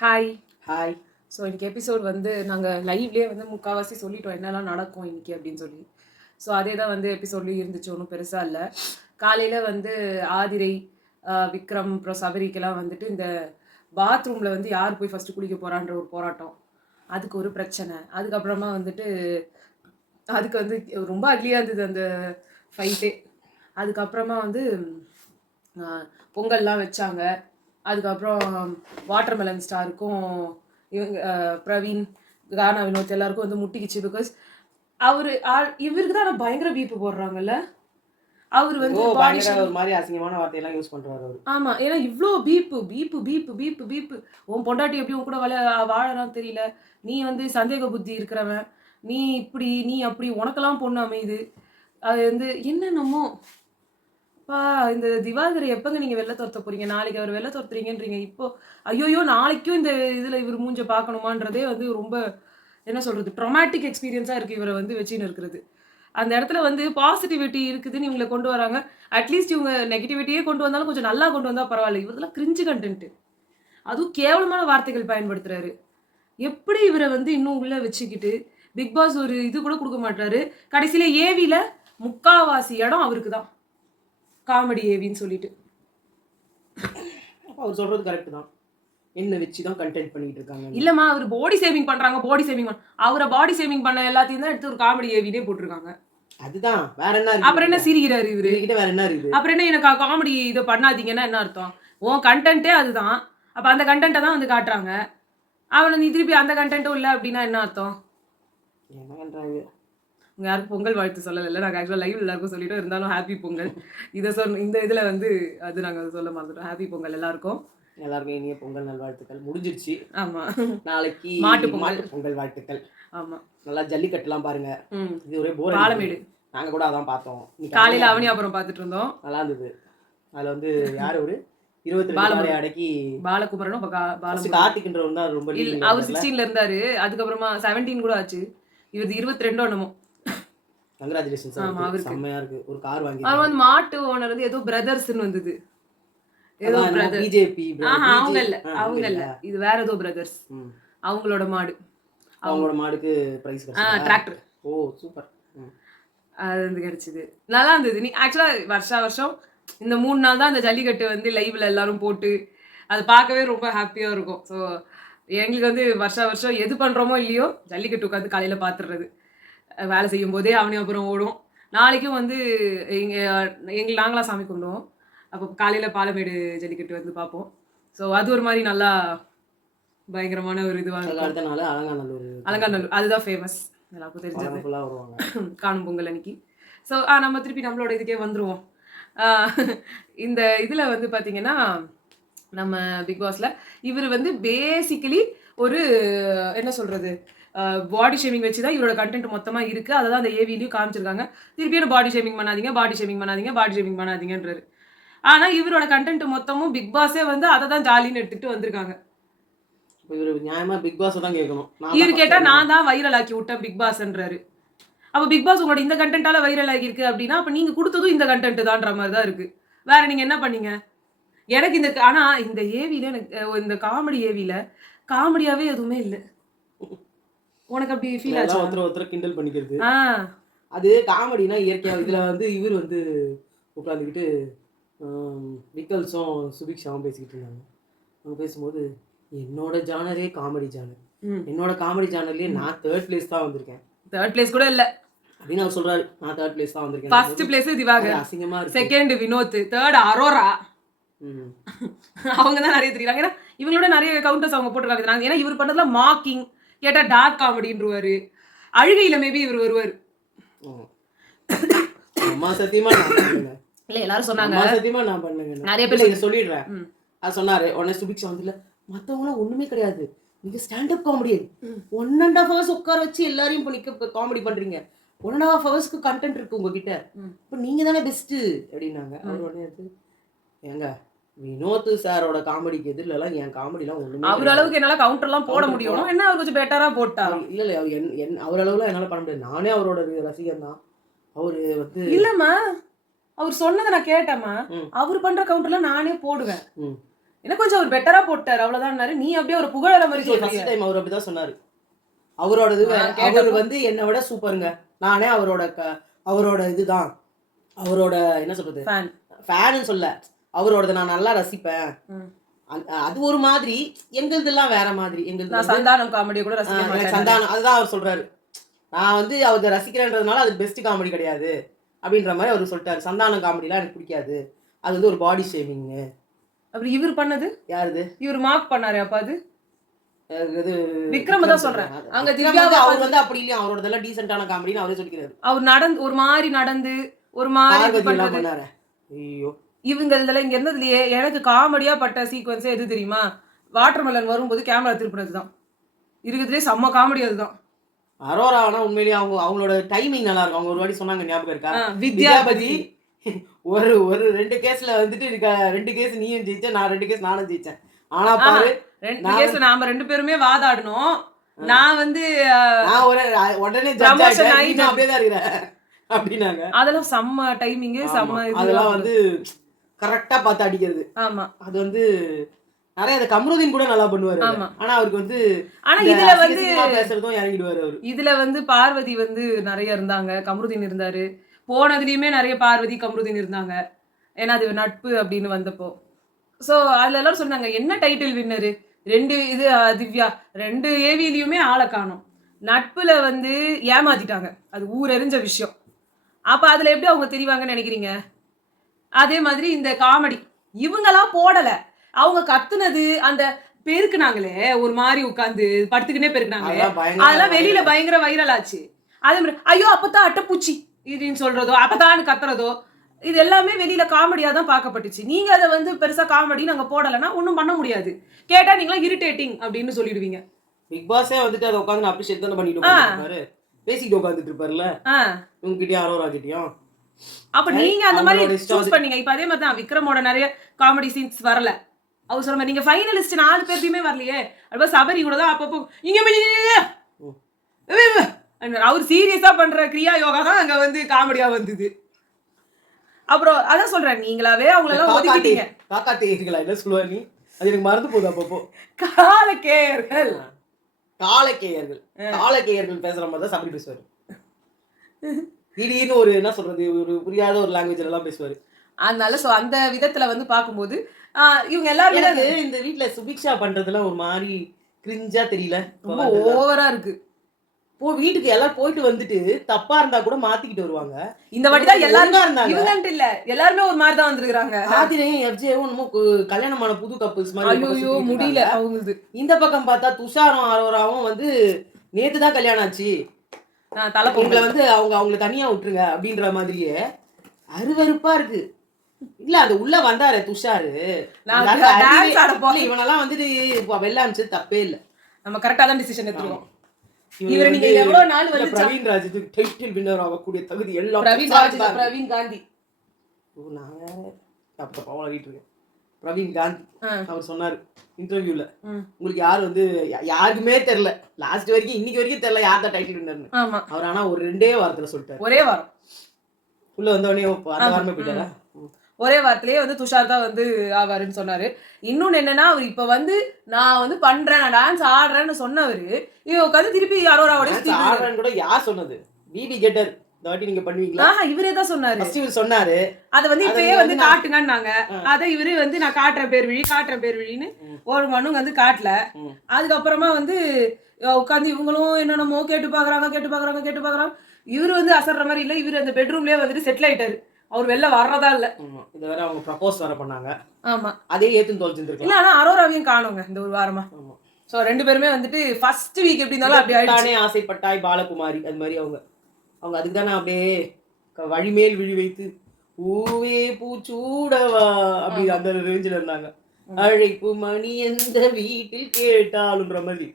Hi. Hi. So இன்னைக்கு episode வந்து நாங்கள் லைவ்லேயே வந்து முக்கால்வாசி சொல்லிட்டோம் என்னெல்லாம் நடக்கும் இன்னைக்கு அப்படின்னு சொல்லி. ஸோ அதே தான் வந்து எபிசோட்லேயும் இருந்துச்சு, ஒன்றும் பெருசாக இல்லை. காலையில் வந்து ஆதிரை, விக்ரம், அப்புறம் சபரிக்கெல்லாம் வந்துட்டு இந்த பாத்ரூமில் வந்து யார் போய் ஃபஸ்ட்டு குளிக்க போகிறான்ற ஒரு போராட்டம், அதுக்கு ஒரு பிரச்சனை. அதுக்கப்புறமா வந்துட்டு அதுக்கு வந்து ரொம்ப அக்லியாக இருந்தது அந்த ஃபைட்டே. அதுக்கப்புறமா வந்து பொங்கல்லாம் வச்சாங்க. அதுக்கப்புறம் வாட்டர்மெலன் ஸ்டாருக்கும் இவங்க பிரவீன், கானா, வினோத் எல்லாருக்கும் வந்து முட்டிக்கிச்சு. பிகாஸ் இவருக்கு தான் ஆனால் பயங்கர பீப்பு போடுறாங்கல்ல. அவர் வந்து ஒரு மாதிரி அசிங்கமான வார்த்தையெல்லாம் யூஸ் பண்றாரு அவர். ஆமா, ஏன்னா இவ்வளோ beep beep beep beep beep உன் பொண்டாட்டி எப்படி உன் கூட வாழறான்னு தெரியல, நீ வந்து சந்தேக புத்தி இருக்கிறவன், நீ இப்படி நீ அப்படி, உனக்கெல்லாம் பொண்ணு அமையுது. அது வந்து என்னென்னமோ பா. இந்த திவாகரை எப்பங்க நீங்க வெளில துரத்த போறீங்க? நாளைக்கு அவர் வெளில துரத்துறீங்கன்றீங்க. இப்போ ஐயோயோ நாளைக்கும் இந்த இதுல இவர் மூஞ்ச பார்க்கணுமான்றதே வந்து ரொம்ப என்ன சொல்றது, ட்ராமாட்டிக் எக்ஸ்பீரியன்ஸா இருக்கு இவரை வந்து வச்சுன்னு இருக்கிறது. அந்த இடத்துல வந்து பாசிட்டிவிட்டி இருக்குதுன்னு இவங்களை கொண்டு வராங்க. அட்லீஸ்ட் இவங்க நெகட்டிவிட்டியே கொண்டு வந்தாலும் கொஞ்சம் நல்லா கொண்டு வந்தா பரவாயில்ல. இவரெல்லாம் கிரிஞ்சு கண்டென்ட், அதுவும் கேவலமான வார்த்தைகள் பயன்படுத்துறாரு. எப்படி இவரை வந்து இன்னும் உள்ள வச்சுக்கிட்டு பிக் பாஸ் ஒரு இது கூட கொடுக்க மாட்டாரு. கடைசியில ஏவில முக்காவாசி இடம் அவருக்கு தான், காமெடி ஏவின்னு சொல்லிட்டு. அவர் சொல்றது கரெக்ட் தான். என்ன வச்சு தான் கண்டென்ட் பண்ணிட்டு இருக்காங்க. இல்லம்மா, அவர் பாடி சேவிங் பண்றாங்க, பாடி சேவிங் அவரை பாடி சேவிங் பண்ண எல்லாத்தையும் தான் எடுத்து ஒரு காமெடி ஏவினே போட்டிருக்காங்க. அதுதான், வேற என்ன? அப்புறம் என்ன சிரிக்கிறாரு இவரு? வேற என்ன இருக்குது? அப்புறம் என்ன எனக்கு காமெடி இதை பண்ணாதீங்கன்னா என்ன அர்த்தம்? உன் கண்டென்ட்டே அதுதான். அப்ப அந்த கண்டென்ட்டை தான் வந்து காட்டுறாங்க. அவனை நீ திருப்பி அந்த கண்டென்ட்டும் இல்லை அப்படின்னா என்ன அர்த்தம்? என்ன பண்றாங்க? உங்க யாருக்கும் பொங்கல் வாழ்த்து சொல்லலை. நாங்கள் ஆக்சுவலாக லைவ் எல்லாருக்கும் சொல்லிட்டோம். இருந்தாலும் ஹாப்பி பொங்கல். இதை இந்த இதுல வந்து அது நாங்கள் சொல்ல மறந்துட்டோம். ஹாப்பி பொங்கல் எல்லாருக்கும். எல்லாருக்கும் இனிய பொங்கல் நல்வாழ்த்துக்கள். முடிஞ்சிருச்சு. ஆமா, நாளைக்கு மாட்டு பொங்கல் வாழ்த்துக்கள். ஆமா, நல்லா ஜல்லிக்கட்டுலாம் பாருங்க. இது ஒரே போர். பாலமேடு நாங்க கூட அதான் பார்த்தோம். காலையில அவனி அப்புறம் பார்த்துட்டு இருந்தோம். நல்லா இருந்தது. அதுல வந்து யாரு ஒரு 22 அடக்கி பாலகுமரனும் கார்த்திக்ன்றவன் தான் ரொம்ப அவர் 16ல இருந்தாரு. அதுக்கப்புறமா 17 கூட ஆச்சு. இவர் 22 என்னமோ. கங்க்ராச்சுலேஷன்ஸ். செம்மையா இருக்கு. ஒரு கார் வாங்கி அவர் வந்து மாட்டு ஓனர் வந்து ஏதோ பிரதர்ஸ்னு வந்தது. ஏதோ பிரதர் பிஜேபி. அவங்க இல்ல, இது வேற ஏதோ பிரதர்ஸ். அவங்களோட மாடுக்கு பிரைஸ் டிராக்டர். ஓ சூப்பர். அது வந்து கிடைச்சது, நல்லா இருந்தது. நீ ஆக்சுவலா வருஷம் இந்த 3 நாள் தான் அந்த ஜல்லிக்கட்டு வந்து லைவ்ல எல்லாரும் போட்டு அது பார்க்கவே ரொம்ப ஹாப்பியா இருக்கும். ஸோ எங்களுக்கு வந்து வருஷம் எது பண்றோமோ இல்லையோ ஜல்லிக்கட்டு உட்காந்து காலையில பாத்துடுறது. வேலை செய்யும் போதே அவனே அப்புறம் ஓடும். நாளைக்கும் வந்து நாங்களாம் சாமி கும்பிடுவோம். அப்போ காலையில பாலமேடு ஜல்லிக்கட்டு வந்து பார்ப்போம். ஸோ அது ஒரு மாதிரி நல்லா பயங்கரமான ஒரு இதுவாக இருக்கும். அலங்காநல்லூர் அதுதான் ஃபேமஸ், எல்லாருக்கும் தெரிஞ்சது. காணும் பொங்கல் அன்னைக்கு. ஸோ நம்ம திருப்பி நம்மளோட இதுக்கே வந்துருவோம். இந்த இதில் வந்து பார்த்தீங்கன்னா நம்ம பிக் பாஸ்ல இவர் வந்து பேசிக்கலி ஒரு என்ன சொல்றது, பாடி ஷேமிங் வச்சு தான் இவரோட கண்டென்ட் மொத்தமாக இருக்குது. அதை தான் அந்த ஏவிலையும் காமிச்சிருக்காங்க. திருப்பியும் பாடி ஷேமிங் பண்ணாதீங்க, பாடி ஷேமிங் பண்ணாதீங்க, பாடி ஷேமிங் பண்ணாதீங்கன்றாரு. ஆனால் இவரோட கண்டென்ட் மொத்தமும் பிக் பாஸே வந்து அதை தான் ஜாலின்னு எடுத்துகிட்டு வந்திருக்காங்க. இவர் நியாயமா பிக் பாஸ் தான் கேட்கணும். இவர் கேட்டால் நான் தான் வைரல் ஆக்கி விட்டேன் பிக் பாஸ்ன்றாரு. அப்போ பிக் பாஸ் உங்களோட இந்த கண்டென்ட்டால வைரல் ஆகிருக்கு அப்படின்னா அப்போ நீங்கள் கொடுத்ததும் இந்த கண்டென்ட் தான்ற மாதிரி தான் இருக்குது. வேற நீங்கள் என்ன பண்ணீங்க? எனக்கு ஆனால் இந்த ஏவியில் எனக்கு இந்த காமெடி ஏவியில் காமெடியாகவே எதுவுமே இல்லை. உனக்கு அப்படி ஃபீல் ஆச்சு? ஒருத்தர் கிண்டல் பண்ணிக்கிறது அது காமெடினா இயற்கையாக. இதில் வந்து இவர் வந்து உட்காந்துக்கிட்டு விக்கல்ஸும் சுபிக்ஷாவும் பேசிக்கிட்டு இருந்தாங்க. அவங்க பேசும்போது என்னோட ஜானரே காமெடி ஜானர், என்னோட காமெடி ஜானர்லேயே நான் 3rd பிளேஸ் தான் வந்திருக்கேன். 3rd பிளேஸ் கூட இல்லை அப்படின்னு அவர் சொல்றாரு. நான் 3rd பிளேஸ் தான் வந்திருக்கேன். ஃபர்ஸ்ட் பிளேஸ் திவாகர், அசிங்கமா இருக்கு. 2nd Vinod, 3rd Arora. அவங்க தான் நிறைய தெரியுறாங்க. ஏன்னா இவங்களோட நிறைய கவுண்டர்ஸ் அவங்க போட்டுருக்காங்க. ஏன்னா இவர் பண்ணதுல மாக்கிங் கேட்டா டார்க் காமெடின்றுவாரு. அழுகையில மேபி இவர் வருவார். அம்மா சத்தியமா இல்ல எல்லாரும் சொன்னாங்க, சத்தியமா நான் பண்ணுங்க, நிறைய பேர் சொல்லிடுறேன். அது சொன்னாரு. உடனே சுபிக்ஷா வந்து இல்ல மற்றவங்களாம் ஒண்ணுமே கிடையாது, நீங்க ஸ்டாண்டப் காமெடி 1.5 hours உட்கார வச்சு எல்லாரையும் இப்போ காமெடி பண்றீங்க, 1.5 hours கண்டென்ட் இருக்கு உங்ககிட்ட, இப்போ நீங்க தானே பெஸ்ட் அப்படின்னாங்க. அவர் உடனே எடுத்து ஏங்க வினோத் சாரோட காமெடிக்கு எதிரிலாம் என் காமெடிலாம் ஒண்ணுமே அவர் அளவுக்கு என்னால கவுண்டர்லாம் போட முடியும், என்ன அவர் கொஞ்சம் பெட்டரா போட்டாரு. இல்ல அவர் அளவுல என்னால பண்ண முடியாது. நானே அவரோட ரசிகன் தான். அவரு வந்து இல்லம்மா அவர் சொன்னதை நான் கேட்டேம்மா, அவர் பண்ற கவுண்டர்லாம் நானே போடுவேன். இன்னும் கொஞ்சம் அவர் பெட்டரா போட்டாரு அவ்வளவுதான். நீ அப்படியே ஒரு புகழற மாதிரி சொல்றீங்க. ஃபர்ஸ்ட் டைம் அவர் அப்படிதான் சொன்னாரு. அவரோடது வேற. அவர் வந்து என்னை விட சூப்பருங்க. நானே அவரோட இதுதான், அவரோட என்ன சொல்றது, ஃபேன்னு சொல்ல, அவரோடத நான் நல்லா ரசிப்பேன். அது ஒரு மாதிரி, எங்களுதெல்லாம் வேற மாதிரி. எங்களுது சந்தானம் காமெடியை கூட ரசிக்க மாட்டேன். சந்தானம் அதுதான் அவர் சொல்றாரு. நான் வந்து அவரை ரசிக்கிறேன்றதுனால அது பெஸ்ட் காமெடி கிடையாது அப்படின்ற மாதிரி அவர் சொல்லிட்டாரு. சந்தானம் காமெடிலாம் எனக்கு பிடிக்காது, அது வந்து ஒரு பாடி ஷேமிங். அப்படி இவர் பண்ணது யாருது? இவர் மார்க் பண்ணாரு. அப்ப அது விக்ரம் தான் சொல்றேன். அங்க அவர் வந்து அப்படி இல்லையா, அவரோடதெல்லாம் டீசென்ட்டான காமெடின்னு அவரே சொல்லிக்கிறாரு. அவர் ஒரு மாதிரி நடந்து ஒரு மாதிரி பண்ணாரு. ஐயோ, இவங்க இதுல இங்க இருந்ததுலயே எனக்கு காமெடியா பட்ட சீக்வன்ஸே எது தெரியுமா? வாட்டர்மெலன் வரும்போது கேமரா திருப்பினதுதான் இருக்குதுலே செம்ம காமெடி. அதுதான் அரோரா. ஆனா உண்மையிலேயே அவங்களோட டைமிங் நல்லா இருக்கும். அவங்க ஒரு வாட்டி சொன்னாங்க, ஞாபகம் இருக்கா? வித்யாபதி ஒரு 2 கேஸ்ல வந்துட்டு 2 கேஸ் நீயும் ஜெயிச்ச, நான் 2 கேஸ் நானும் ஜெயிச்சேன். ஆனா பாரு, 2 கேஸ் நாம 2 பேருமே வாதாடணும். நான் வந்து உடனே ப்ரமோஷன் ஆயிட்டு அப்படியே தான் இருக்கிறேன் அப்படினாங்க. அதெல்லாம் செம்ம டைமிங், செம்ம அதெல்லாம் வந்து கரெக்டா பார்த்து அடிக்கிறது. ஆமா, அது வந்து நிறைய அந்த கம்ருதீன் கூட நல்லா பண்ணுவாரு. ஆனா அவருக்கு வந்து இதுல வந்து பேசுறதும் இறங்கிடுவாரு அவரு. இதுல வந்து பார்வதி வந்து நிறைய இருந்தாங்க, கம்ருதீன் இருந்தாரு. போனதுலயுமே நிறைய பார்வதி கம்ருதீன் இருந்தாங்க. ஏன்னா அது நட்பு அப்படின்னு வந்தப்போ. ஸோ அதுல எல்லாரும் சொன்னாங்க, என்ன டைட்டில் வின்னரு 2 இது திவ்யா 2 ஏவிலையுமே ஆளை காணும். நட்புல வந்து ஏமாத்திட்டாங்க, அது ஊரெறிஞ்ச விஷயம். அப்ப அதுல எப்படி அவங்க தெரிவாங்கன்னு நினைக்கிறீங்க? அதே மாதிரி இந்த காமெடி இவங்கெல்லாம் போடல, அவங்க கத்துனது அந்த பெருக்குனாங்களே, ஒரு மாதிரி உட்காந்து படுத்துக்கினே பெருக்குனாங்களே, அதெல்லாம் வெளியில பயங்கர வைரல் ஆச்சு. அதே மாதிரி ஐயோ அப்பதான் அட்டைப்பூச்சி இதுன்னு சொல்றதோ, அப்பதான் கத்துறதோ, இது எல்லாமே வெளியில காமெடியா தான் பார்க்கப்பட்டுச்சு. நீங்க அதை வந்து பெருசா காமெடி நாங்க போடலைன்னா ஒன்றும் பண்ண முடியாது. கேட்டா நீங்களா இரிட்டேட்டிங் அப்படின்னு சொல்லிடுவீங்க. பிக் பாஸே வந்துட்டு அதை உட்காந்து அப்ரிஷியேட் தானே பண்ணிட்டு உட்காந்துருப்பாரு, பேசிட்டு உட்காந்துட்டு இருப்பாருல்ல உங்ககிட்டயும் அரோரா கிட்டயும். அப்ப நீங்க அந்த மாதிரி சூஸ் பண்ணீங்க. இப்ப அதே மாதிரி தான் விக்ரமோட நிறைய காமெடி சீன்ஸ் வரல. அவர் சொல்ற மாதிரி நீங்க ஃபைனலிஸ்ட் 4 பேருமே வரலையே. அப்ப சபரி கூட தான் அப்பப்போ இங்க அவர் சீரியஸா பண்ற கிரியா யோகா தான் அங்க வந்து காமெடியா வந்தது. அப்புறம் அதான் சொல்றேன், நீங்களாவே அவங்களெல்லாம் ஒதுக்கிட்டீங்க. காக்காத்தேயர்களா என்ன சொல்லுவா நீ? அது எனக்கு மறந்து போகுது அப்பப்போ. காலக்கேயர்கள் பேசுற மாதிரி தான் சபரி பேசுவாரு. திடீர்னு ஒரு என்ன சொல்றது, ஒரு புரியாத ஒரு லாங்குவேஜ்ல எல்லாம் பேசுவாரு. அதனால சோ அந்த விதத்துல வந்து பார்க்கும்போது இவங்க எல்லாரும் இந்த வீட்டுல சுபிக்ஷா பண்றதுல ஒரு மாதிரி கிரிஞ்சா தெரியல, ஓவரா இருக்கு. வீட்டுக்கு எல்லாரும் போயிட்டு வந்துட்டு தப்பா இருந்தா கூட மாத்திக்கிட்டு வருவாங்க. இந்த வாட்டி தான் எல்லாரும் இருந்தாங்க, இவங்கன்ட்டு இல்ல, எல்லாருமே ஒரு மாதிரி தான் வந்திருக்காங்க. ஆதிரையும் எஃப்ஜேவும் என்னமோ கல்யாணமான புது கப்புள்ஸ் மாதிரி. ஐயோ முடியல அவங்களுக்கு. இந்த பக்கம் பார்த்தா துஷாரும் அரோராவும் வந்து நேத்து தான் கல்யாணம் ஆச்சு, உங்களை வந்து அவங்களை தனியா விட்டுருங்க அப்படின்ற மாதிரியே அருவருப்பா இருக்கு. இல்ல அது உள்ள வந்தாரு துஷாரு, இவனெல்லாம் வந்துட்டு வெளில அனுப்பிச்சது தப்பே இல்ல, நம்ம கரெக்டா தான் டிசிஷன் எடுத்துருவோம். இவரை நீங்க எவ்வளவு நாள் வந்து பிரவீன் ராஜுக்கு டைட்டில் வின்னர் ஆகக்கூடிய தகுதி எல்லாம் பிரவீன் காந்தி. நான் வேற அப்ப பாவலிட்டு இருக்கேன். பிரவீன் காந்தி அவர் சொன்னாரு இன்டர்வியூல, உங்களுக்கு யாரு வந்து யாருக்குமே தெரியல, லாஸ்ட் வரைக்கும் இன்னைக்கு வரைக்கும் தெரியல யார் தான் டைட்டில் வின்னர்னு. அவர் ஆனா ஒரு 2 வாரத்துல சொல்லிட்டாரு. ஒரே வாரம் உள்ள வந்த உடனே அந்த வாரமே போயிட்டாரா? ஒரே வாரத்திலேயே வந்து துஷார் தான் வந்து ஆவாருன்னு சொன்னாரு. இன்னொன்னு என்னன்னா, அவர் இப்ப வந்து நான் வந்து பண்றேன், நான் டான்ஸ் ஆடுறேன்னு சொன்னவரு இவ உட்காந்து திருப்பி அரோராவோட ஆடுறேன்னு கூட யார் சொன்னது? பிபி கெட்டர் இந்த வாட்டி நீங்க பண்ணுவீங்களா? இவரே தான் சொன்னாரு. ஃபர்ஸ்ட் இவர் சொன்னாரு, அத வந்து இப்பயே வந்து காட்டுங்கன்னாங்க. அத இவரு வந்து நான் காட்டுறேன் பேர் வழின்னு ஒரு மனு வந்து காட்டல. அதுக்கப்புறமா வந்து உட்காந்து இவங்களும் என்னென்னமோ கேட்டு பாக்குறாங்க. இவரு வந்து அசர்ற மாதிரி இல்ல, இவரு அந்த பெட்ரூம்லயே வந்துட்டு செட்டில் ஆயிட்டாரு. அவர் வெளில வர்றதா இல்ல. இத வேற அவங்க ப்ரப்போஸ் வர பண்ணாங்க. ஆமா, அதே ஏத்துன் தோல்ச்சிருந்திருக்கலாம். இல்ல ஆனா அரோராவையும் காணோங்க இந்த ஒரு வாரமா. சோ 2 பேருமே வந்துட்டு ஃபர்ஸ்ட் வீக் எப்படி இருந்தாலும் அப்படி ஆயிடுச்சு. தானே ஆசைப்பட்டாய் பாலகுமாரி அது மாதிரி அவங்க அதுக்கு தானே அப்படியே வழிமேல் விழி வைத்து பூவே பூச்சூடவா அப்படி அந்த ரேஞ்சில இருந்தாங்க. அழைப்பு மணி எந்த வீட்டில் கேட்டாலும்ன்ற மாதிரி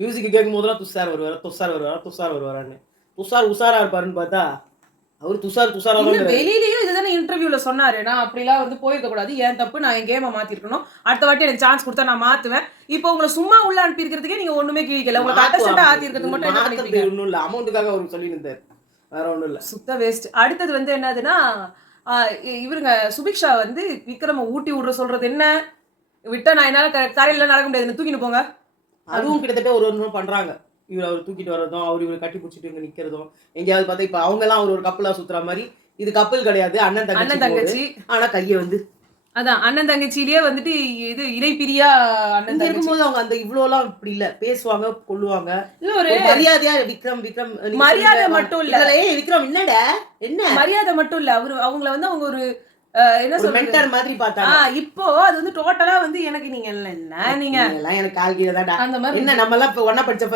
மியூசிக் கேட்கும் போதெல்லாம் துஷார் வருவாரான்னு துஷார் உஷாரா இருப்பாருன்னு பார்த்தா அவர் துஷாரா வெளியிலயும் இதுதானே இன்டர்வியூல சொன்னாரு, நான் அப்படிலாம் வந்து போயிருக்க கூடாது, ஏன் தப்பு, நான் என் கேமை மாத்திருக்கணும், அடுத்த வாட்டி எனக்கு சான்ஸ் கொடுத்தா நான் மாத்துவேன். இப்போ உங்களை சும்மா உள்ள அனுப்பி இருக்கிறதுக்கே நீங்க ஒண்ணுமே கிழிக்கல, உங்களுக்கு அட்டஸ்டா ஆத்தி இருக்கிறது மட்டும் என்ன பண்ணிருக்கீங்க? ஒண்ணும் இல்ல, அமௌண்ட்டுக்காக அவர் சொல்லி இருந்தார், வேற ஒண்ணும் இல்ல, சுத்த வேஸ்ட். அடுத்தது வந்து என்னதுன்னா, இவருங்க சுபிக்ஷா வந்து விக்ரம ஊட்டி விடுற சொல்றது என்ன, விட்டா நான் என்னால தரையில நடக்க முடியாது, தூக்கிட்டு போங்க. அதுவும் கிட்டத்தட்ட ஒரு ஒன்று பண்றாங்க. அவர் தூக்கிட்டு வர்றதும், இவரை கட்டி பிடிச்சிட்டு இங்க நிக்கிறதும், எங்கேயாவது பார்த்தா இப்ப அவங்க எல்லாம் ஒரு கப்பலா சுத்துற மாதிரி. இது கப்பல் கிடையாது, அண்ணன் அண்ணன் தங்கச்சி. தங்கச்சி. ஆனா கையை வந்து அதான் அண்ணன் தங்கச்சியிலேயே வந்துட்டு இது இணைப்பிரியா அண்ணன் இங்க தங்கச்சி. இருக்கும்போது அவங்க அந்த இவ்வளோலாம் இப்படி இல்ல, பேசுவாங்க, கொள்ளுவாங்க. இது ஒரு மரியாதையா விக்ரம் விக்ரம் மரியாதை மட்டும் இல்ல, விக்ரம் என்னடா என்ன மரியாதை மட்டும் இல்ல, அவங்கள வந்து அவங்க ஒரு என்ன ஒரு சொல்றது, மென்டர் மாதிரி பார்த்தாங்க. இப்போ அது வந்து டோட்டலா வந்து எனக்கு நீங்க என்ன நீங்க எல்லாம் எனக்கு கால் கீழே தான்டா. அந்த மாதிரி என்ன நம்ம எல்லாம் இப்ப ஒன்னா படிச்ச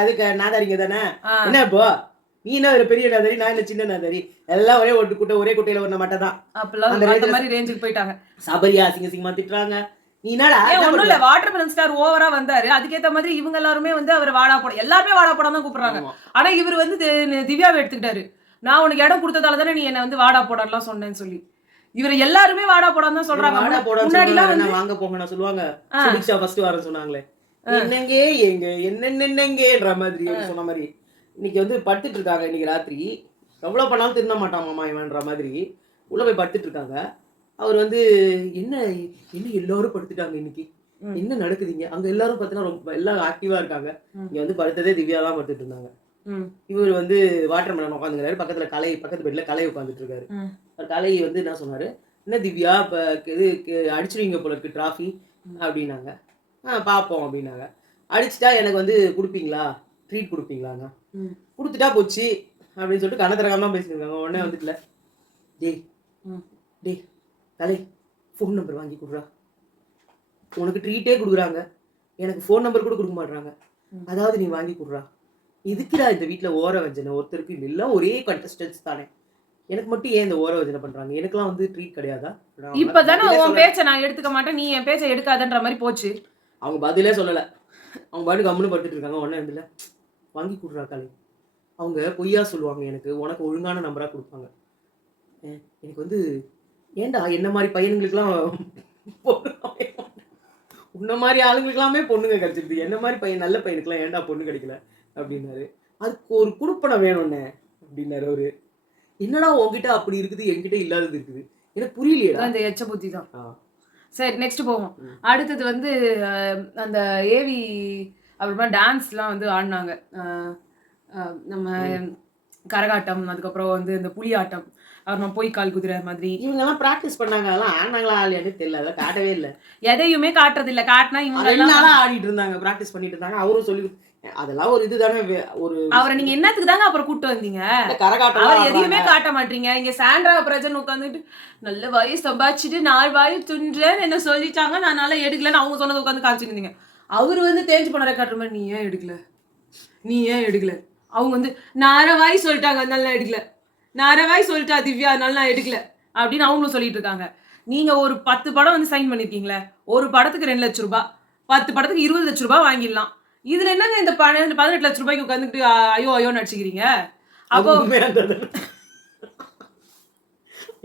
அதுக்கு நாதாரிங்க தானே. என்ன இப்போ நீ என்ன ஒரு பெரிய நாதாரி, நான் என்ன சின்ன நாதாரி, எல்லாம் ஒரே ஒட்டு கூட்ட, ஒரே குட்டையில ஒரு மட்டும் தான். அப்பெல்லாம் அந்த மாதிரி ரேஞ்சுக்கு போயிட்டாங்க. சபரியா அசிங்கமா திட்டுறாங்க. நீ என்னடா ஒண்ணும் இல்ல, வாட்டர் மெலன் ஸ்டார் ஓவரா வந்தாரு, அதுக்கேத்த மாதிரி இவங்க எல்லாருமே வந்து அவர் வாடா போட, எல்லாருமே வாடா போடாம தான் கூப்பிடுறாங்க. ஆனா இவர் வந்து திவ்யாவை எடுத்துக்கிட்டாரு. நான் உனக்கு இடம் கொடுத்ததால தானே நீ என்ன வந்து வாடா போடான்லாம் சொன்னேன்னு சொல்லி இவர் எல்லாருமே வாடா போடான்னு தான் சொல்றாங்க. முன்னாடி எல்லாம் வாங்க போங்க சொல்லுவாங்க. சுபிக்ஷா ஃபர்ஸ்ட் வாரம் சொன்னாங்களே, என்னங்க எங்க என்னென்னங்கன்ற மாதிரி சொன்ன மாதிரி. இன்னைக்கு வந்து படுத்துட்டு இருக்காங்க. இன்னைக்கு ராத்திரி எவ்வளவு பண்ணாலும் திருந்த மாட்டான் மாமா இவன்ற மாதிரி உள்ள போய் படுத்துட்டு இருக்காங்க. அவர் வந்து என்ன என்ன எல்லாரும் படுத்துட்டாங்க இன்னைக்கு, என்ன நடக்குதுங்க அங்க எல்லாரும் பார்த்தீங்கன்னா ரொம்ப எல்லாம் ஆக்டிவா இருக்காங்க. இங்க வந்து படுத்ததே திவ்யா தான் படுத்துட்டு இருந்தாங்க. இவர் வந்து வாட்டர் மெலன் உட்காந்துக்கிறாரு, பக்கத்துல கலை, பக்கத்து பெட்ல கலை உட்காந்துட்டு இருக்காரு. கலை வந்து என்ன சொன்னாரு, என்ன திவ்யா இப்ப இது அடிச்சிருவீங்க போல இருக்கு டிராஃபி அப்படின்னாங்க. பார்ப்போம் அப்படின்னாங்க. அடிச்சுட்டா எனக்கு வந்து கொடுப்பீங்களா, ட்ரீட் கொடுப்பீங்களாங்க. கொடுத்துட்டா போச்சு அப்படின்னு சொல்லிட்டு கணத்திரகாம தான் பேசியிருக்காங்க. உடனே வந்துட்டுல டேய் டேய் கலை ஃபோன் நம்பர் வாங்கி கொடுறா, உனக்கு ட்ரீட்டே கொடுக்குறாங்க, எனக்கு ஃபோன் நம்பர் கூட கொடுக்க மாட்றாங்க, அதாவது நீ வாங்கி கொடுறா. இதுக்குடா இந்த வீட்டில் ஓர வஞ்சனை, ஒருத்தருக்கு எல்லாம் ஒரே கண்டஸ்டன்ஸ் தானே, எனக்கு மட்டும் ஏன் இந்த ஓர வஞ்சனை பண்றாங்க, எனக்குலாம் வந்து ட்ரீட் கிடையாதா? இப்பதானே உன் பேச்சை நான் எடுத்துக்க மாட்டேன், நீ என் பேச்சை எடுக்காதன்ற மாதிரி போச்சு. அவங்க பதிலே சொல்லலை, அவங்க பாட்டு கம்முன்னு படுத்துட்டு இருக்காங்க. உடனே இருந்துல வாங்கி கொடுறா கலை, அவங்க பொய்யா சொல்லுவாங்க, எனக்கு உனக்கு ஒழுங்கான நம்பரா கொடுப்பாங்க. எனக்கு வந்து ஏன்டா என்ன மாதிரி பையனுங்களுக்குலாம் உன்ன மாதிரி ஆளுங்களுக்கெல்லாமே பொண்ணுங்க கிடைச்சிருக்கு, என்ன மாதிரி பையன் நல்ல பையனுக்குலாம் ஏன்டா பொண்ணு கிடைக்கல அப்படின்னாரு. அதுக்கு ஒரு குடுப்பனை வேணும்னே அப்படின்னாரு அவரு. என்னடா உங்ககிட்ட அப்படி இருக்குது என்கிட்ட இல்லாதது இருக்குது, எனக்கு புரியலையே. அந்த எச்ச புத்தி தான். சரி நெக்ஸ்ட் போவோம். அடுத்தது வந்து அந்த ஏவி அப்புறமா டான்ஸ்லாம் வந்து ஆடினாங்க. நம்ம கரகாட்டம், அதுக்கப்புறம் வந்து இந்த புலியாட்டம், அப்புறமா போய் கால் குதிரை மாதிரி இவங்கெல்லாம் ப்ராக்டிஸ் பண்ணாங்க. அதெல்லாம் ஆடினாங்களா ஆலையான்னு தெரியல, அதெல்லாம் காட்டவே இல்லை, எதையுமே காட்டுறது இல்லை. காட்டினா இவங்க எல்லாம் ஆடிட்டு இருந்தாங்க, ப்ராக்டிஸ் பண்ணிட்டு இருந்தாங்க. அவரும் சொல்லி அதெல்லாம் ஒரு இதுதானே. ஒரு அவரை நீங்க என்னத்துக்கு தாங்க அப்புறம் கூட்டு வந்தீங்க? கரகாட்டம் அவர் எதையுமே காட்ட மாட்டீங்க. இங்க சாண்ட்ரா பிரஜன் உட்காந்துட்டு நல்ல வாயை சம்பாதிச்சுட்டு 4 வாய் துன்றேன்னு என்ன சொல்லிட்டாங்க, நான் நல்லா எடுக்கலன்னு அவங்க சொன்னதை உட்காந்து காமிச்சிருந்தீங்க. அவர் வந்து தேஞ்சு போன காட்டுற மாதிரி நீ ஏன் எடுக்கல, நீ ஏன் எடுக்கல, அவங்க வந்து நாரவாய் சொல்லிட்டாங்க நல்லா எடுக்கல, நாரவாய் சொல்லிட்டா திவ்யா நல்லா எடுக்கல அப்படின்னு அவங்களும் சொல்லிட்டு இருக்காங்க. நீங்க ஒரு 10 படம் வந்து சைன் பண்ணிருக்கீங்களே, ஒரு படத்துக்கு 2 லட்சம் ரூபாய், 10 படத்துக்கு 20 லட்சம் ரூபாய் வாங்கிடலாம். இதுல என்னங்க இந்த 18 லட்சம் ரூபாய்க்கு உட்காந்துட்டு ஐயோ ஐயோ நடிச்சுக்கிறீங்க? அப்போ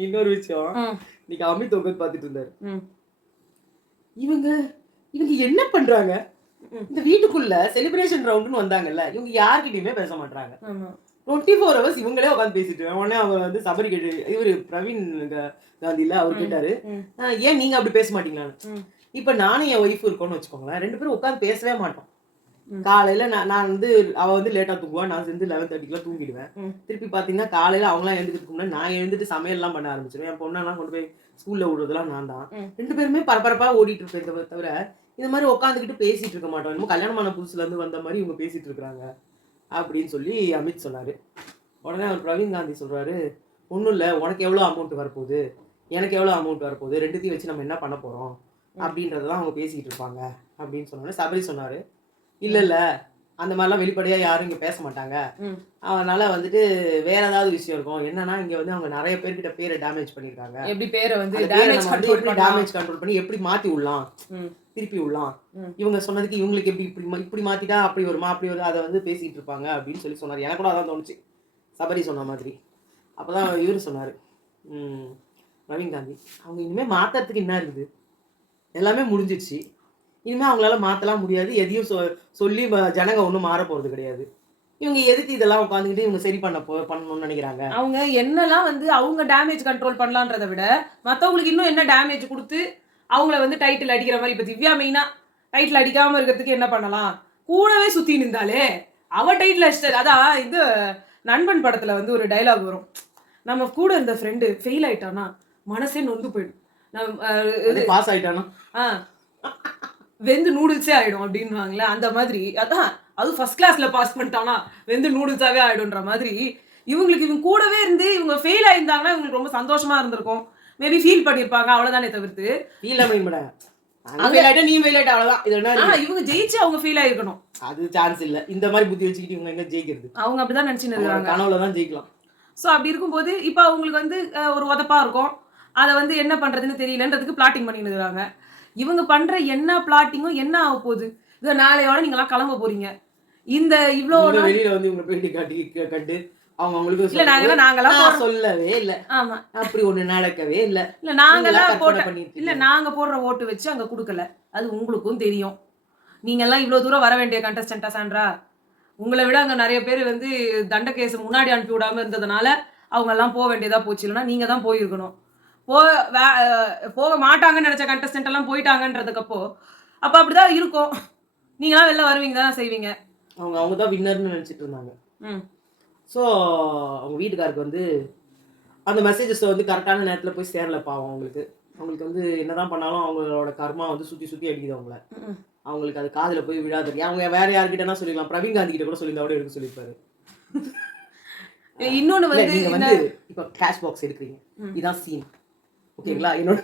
இன்னொரு விஷயம், இன்னைக்கு அமித் உட்காந்து பார்த்துட்டு இருந்தாரு. இவங்க இவங்க என்ன பண்றாங்க, இந்த வீட்டுக்குள்ள செலிப்ரேஷன் ரவுண்டுன்னு வந்தாங்கல்ல, இவங்க யார்கிட்டயுமே பேச மாட்டாங்க. 24 hours இவங்களே உட்காந்து பேசிட்டு. உடனே அவர் வந்து சபரி கேட்டு, இவரு பிரவீன் காந்தில அவர் கேட்டாரு, ஏன் நீங்க அப்படி பேச மாட்டீங்களான்னு. இப்ப நானும் என் ஒய்ஃப் இருக்கோம்னு வச்சுக்கோங்களேன், 2 பேரும் உட்காந்து பேசவே மாட்டோம். காலையில நான் வந்து அவ வந்து லேட்டா தூங்குவா, நான் வந்து 11:30 தூங்கிடுவேன். திருப்பி பாத்தீங்கன்னா காலையில அவங்களாம் எழுந்துக்கிறதுக்கு முன்னாடி நான் எழுந்துட்டு சமையல் எல்லாம் பண்ண ஆரம்பிச்சிருவேன். என் பொண்ணெல்லாம் கொண்டு போய் ஸ்கூல்ல விடுறதுலாம் நான் தான். 2 பேருமே பரபரப்பா ஓடிட்டு இருப்பேன் தவிர இந்த மாதிரி உட்காந்துக்கிட்டு பேசிட்டு இருக்க மாட்டோம். இன்னும் கல்யாணமான புதுசுல இருந்து வந்த மாதிரி இவங்க பேசிட்டு இருக்காங்க அப்படின்னு சொல்லி அமித் சொன்னாரு. உடனே அவர் பிரவீன் காந்தி சொல்றாரு, ஒன்றும் இல்லை, உனக்கு எவ்வளோ அமௌண்ட் வரப்போகுது, எனக்கு எவ்வளோ அமௌண்ட் வரப்போகுது, ரெண்டுத்தையும் வச்சு நம்ம என்ன பண்ண போகிறோம் அப்படின்றதான் அவங்க பேசிக்கிட்டு இருப்பாங்க அப்படின்னு சொன்னோன்னே சபரி சொன்னார், இல்லை இல்லை அந்த மாதிரிலாம் வெளிப்படையாக யாரும் இங்கே பேச மாட்டாங்க, அதனால வந்துட்டு வேற ஏதாவது விஷயம் இருக்கும். என்னன்னா இங்கே வந்து அவங்க நிறைய பேர்கிட்ட பேரை டேமேஜ் பண்ணியிருக்காங்க, எப்படி பேரை வந்து டேமேஜ் கண்ட்ரோல் பண்ணி எப்படி மாற்றி விடலாம், திருப்பி விடலாம், இவங்க சொன்னதுக்கு இவங்களுக்கு எப்படி இப்படி மாற்றிட்டா அப்படி வருமா, அப்படி வரும், அதை வந்து பேசிகிட்டு இருப்பாங்க அப்படின்னு சொல்லி சொன்னார். எனக்கு கூட அதான் தோணுச்சு சபரி சொன்ன மாதிரி. அப்போ தான் இவர் சொன்னார் பிரவீன் காந்தி, அவங்க இனிமேல் மாற்றுறதுக்கு என்ன இருக்குது, எல்லாமே முடிஞ்சிடுச்சு, இனிமேல் அவங்களால மாற்றலாம் முடியாது, எதையும் சொல்லி ஜனங்க ஒன்றும் மாற போகிறது கிடையாது, இவங்க எதுக்கு இதெல்லாம் உட்காந்துக்கிட்டு இவங்க சரி பண்ணணும்னு நினைக்கிறாங்க. அவங்க என்னெல்லாம் வந்து அவங்க டேமேஜ் கண்ட்ரோல் பண்ணலான்றதை விட மற்றவங்களுக்கு இன்னும் என்ன டேமேஜ் கொடுத்து அவங்கள வந்து டைட்டில் அடிக்கிற மாதிரி. இப்போ திவ்யா மெயினா டைட்டில் அடிக்காம இருக்கிறதுக்கு என்ன பண்ணலாம், கூடவே சுத்தி நின்றாலே அவ டைட்டில் அடிச்சிட்டாரு. அதான் இது நண்பன் படத்துல வந்து ஒரு டைலாக் வரும், நம்ம கூட இருந்த ஃப்ரெண்டு ஃபெயில் ஆயிட்டானா மனசே நொந்து போயிடும், பாஸ் ஆயிட்டானா வெந்து நூடுல்ஸே ஆயிடும் அப்படின்வாங்களே, அந்த மாதிரி. அதான் அது ஃபர்ஸ்ட் கிளாஸ்ல பாஸ் பண்ணிட்டானா வெந்து நூடுல்ஸாவே ஆயிடும்ன்ற மாதிரி. இவங்களுக்கு இவங்க கூடவே இருந்து இவங்க ஃபெயில் ஆயிருந்தாங்கன்னா இவங்களுக்கு ரொம்ப சந்தோஷமா இருந்திருக்கும், மேபி ஃபீல் பண்ணியிருப்பாங்க, அவ்வளவுதானே தவிர்த்து ஃபீல் பண்ண மாட்டாங்க. ஃபெயில் ஆயிட்டா நீ ஃபெயில் ஆயிட்ட அவ்வளவுதான். இது என்ன இவங்க ஜெயிச்சு அவங்க ஃபீல் ஆயிருக்கணும். அது சான்ஸ் இல்ல. இந்த மாதிரி புத்தி வச்சுக்கிட்டு இவங்க எங்க ஜெயிக்கிறது? அவங்க அப்படிதான் நினைச்சுன்னு இருக்காங்க. கனவுல தான் ஜெயிக்கலாம். ஸோ அப்படி இருக்கும்போது இப்போ அவங்களுக்கு வந்து ஒரு உதப்பா இருக்கும், அதை வந்து என்ன பண்றதுன்னு தெரியலன்றதுக்கு பிளாட்டிங் பண்ணிட்டு இருக்காங்க. இவங்க பண்ற என்ன பிளாட்டிங்கும் என்ன ஆக போகுது, இது நாளையோட நீங்களாம் கிளம்ப போறீங்க. இந்த இவ்வளோ வெளியில வந்து இவங்க பேட்டி காட்டி கண்டு அவங்க அவங்களுக்கு இல்ல நாங்கெல்லாம் சொல்லவே இல்ல, ஆமா அப்படி ஒண்ணு நடக்கவே இல்ல, இல்ல நாங்கெல்லாம் இல்ல நாங்க போடுற ஓட்டு வச்சு அங்க கொடுக்கல, அது உங்களுக்கும் தெரியும். நீங்க எல்லாம் இவ்வளவு தூரம் வர வேண்டிய கண்டஸ்டன்டா சாண்ட்ரா? உங்களை விட அங்க நிறைய பேர் வந்து தண்ட கேஸ் முன்னாடி அனுப்பி விடாம இருந்ததுனால அவங்க எல்லாம் போக வேண்டியதா போச்சு. இல்லைன்னா நீங்க தான் போயிருக்கணும். போக மாட்டாங்கன்னு நினைச்ச கண்டஸ்டன்ட் எல்லாம் போயிட்டாங்கன்றதுக்கப்போ அப்ப அப்படிதான் இருக்கும். நீங்களாம் வெளில வருவீங்க தான் செய்வீங்க. அவங்க தான் வின்னர்னு நினைச்சிட்டு இருந்தாங்க. ஸோ அவங்க வீட்டுக்காருக்கு வந்து அந்த மெசேஜஸ் வந்து கரெக்டான நேரத்தில் போய் சேரல பாவம். அவங்களுக்கு வந்து என்னதான் பண்ணாலும் அவங்களோட கர்மா வந்து சுற்றி சுற்றி அடிக்குது அவங்கள. அவங்களுக்கு அது காதில் போய் விழாது. அவங்க வேற யாருக்கிட்டனா சொல்லிக்கலாம், பிரவீன் காந்தி கிட்ட கூட சொல்லியிருந்தா கூட எடுக்க சொல்லியிருப்பாரு. இன்னொன்று வந்து நீங்க வந்து இப்போ கேஷ் பாக்ஸ் எடுக்கிறீங்க, இதான் சீன் ஓகேங்களா? என்னோட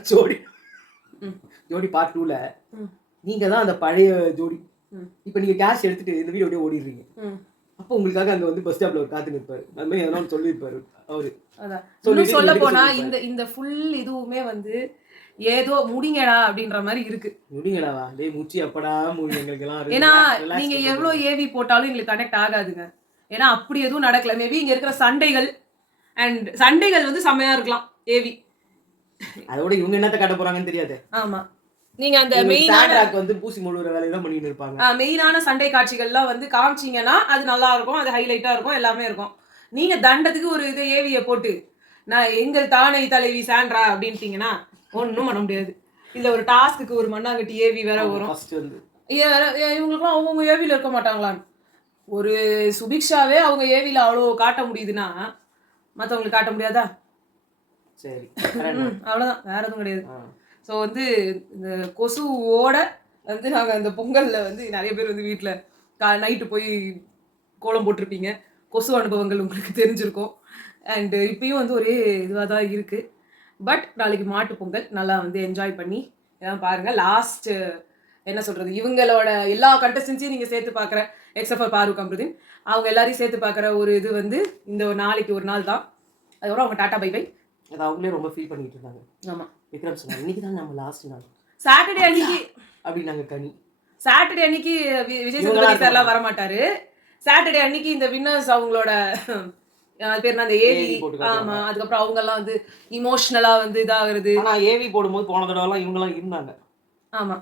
ஜோடி பார்ட் 2ல நீங்க தான் அந்த பழைய ஜோடி. இப்போ நீங்க கேஷ் எடுத்துட்டு இந்த வீடியோ அப்படியே ஓடிடுறீங்க. அப்போ உங்களுக்காக அங்க வந்து பஸ் ஸ்டாப்ல காத்து நிற்பாரு. அது மாதிரி எதனா சொல்லியிருப்பாரு அவரு. அதான் சொல்ல போனா இந்த ஃபுல் இதுவுமே வந்து ஏதோ முடிங்கடா அப்படின்ற மாதிரி இருக்கு. முடிங்கடாவா டேய் முச்சி அப்படா மூவி எங்களுக்கெல்லாம். ஏன்னா நீங்க எவ்வளவு ஏவி போட்டாலும் எங்களுக்கு கனெக்ட் ஆகாதுங்க. ஏன்னா அப்படி எதுவும் நடக்கல. மேபி இங்க இருக்கிற சண்டைகள் வந்து செம்மையா இருக்கலாம் ஏவி. அதோட இவங்க என்னத்த காட்ட போறாங்கன்னு தெரியாது. ஆமா, நீங்க அந்த மெயினான வந்து பூசி முழுற வேலையை தான் பண்ணிட்டு இருப்பாங்க. மெயினான சண்டை காட்சிகள்லாம் வந்து காமிச்சிங்கன்னா அது நல்லா இருக்கும், அது ஹைலைட்டா இருக்கும், எல்லாமே இருக்கும். நீங்க தண்டத்துக்கு ஒரு இது ஏவிய போட்டு நான் எங்கள் தானை தலைவி சாண்ட்ரா அப்படின்ட்டீங்கன்னா ஒன்றும் பண்ண முடியாது. இல்ல ஒரு டாஸ்க்கு ஒரு மண்ணாங்கட்டி ஏவி வேற வரும். இவங்களுக்குலாம் அவங்கவுங்க ஏவில இருக்க மாட்டாங்களான்னு. ஒரு சுபிக்ஷாவே அவங்க ஏவில அவ்வளோ காட்ட முடியுதுன்னா மற்றவங்களுக்கு காட்ட முடியாதா? சரி அவ்வளோதான், வேற எதுவும் கிடையாது. ஸோ வந்து இந்த கொசுவோட வந்து நாங்கள் அந்த பொங்கலில் வந்து நிறைய பேர் வந்து வீட்டில் நைட்டு போய் கோலம் போட்டிருப்பீங்க. கொசு அனுபவங்கள் உங்களுக்கு தெரிஞ்சிருக்கும். அண்டு இப்பயும் வந்து ஒரே இதுவாக தான் இருக்குது. பட் நாளைக்கு மாட்டு பொங்கல் நல்லா வந்து என்ஜாய் பண்ணி எல்லாம் பாருங்கள். லாஸ்ட் என்ன சொல்கிறது, இவங்களோட எல்லா கண்டஸ்டன்ஸையும் நீங்கள் சேர்த்து பார்க்குற எக்ஸப்ட் பாரு கம்ருதீன் அவங்க எல்லாரையும் சேர்த்து பார்க்குற ஒரு இது வந்து இந்த நாளைக்கு ஒரு நாள் தான். அதுக்கப்புறம் அவங்க டாட்டா பை பை. அது அவங்களே ரொம்ப ஃபீல் பண்ணிட்டு இருந்தாங்க. ஆமாம், விக்ரம் சொன்னாங்க இன்னைக்கு தான் நம்ம லாஸ்ட் நாள், சாட்டர்டே அன்னைக்கு அப்படி நாங்கள் கனி. சாட்டர்டே அன்னைக்கு விஜய் சேதுபதி சார்லாம் வரமாட்டாரு. சாட்டர்டே அன்னைக்கு இந்த வின்னர்ஸ் அவங்களோட பேர் அந்த ஏவி. ஆமா, அதுக்கப்புறம் அவங்க எல்லாம் வந்து இமோஷனலா வந்து இதாகிறது. ஆனா ஏவி போடும்போது போன தடவைலாம் இவங்க எல்லாம் இருந்தாங்க. ஆமா,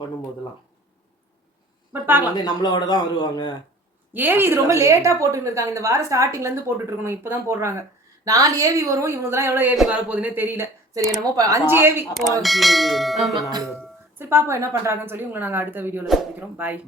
பண்ணும்போதெல்லாம் பட் பார்க்கலாம் நம்மளோட தான் வருவாங்க. ஏவி இது ரொம்ப லேட்டா போட்டுட்டு இருக்காங்க. இந்த வார ஸ்டார்டிங்ல இருந்து போட்டுட்டு இருக்கணும், இப்பதான் போடுறாங்க. 4 ஏவி வரும், இவங்கலாம் எவ்வளவு ஏவி வர போகுதுன்னே தெரியல. சரி என்னமோ 5 ஏவி. ஆமா, சரி பாப்போம் என்ன பண்றாங்கன்னு சொல்லி உங்களை நாங்க அடுத்த வீடியோல சந்திக்கிறோம். பாய்.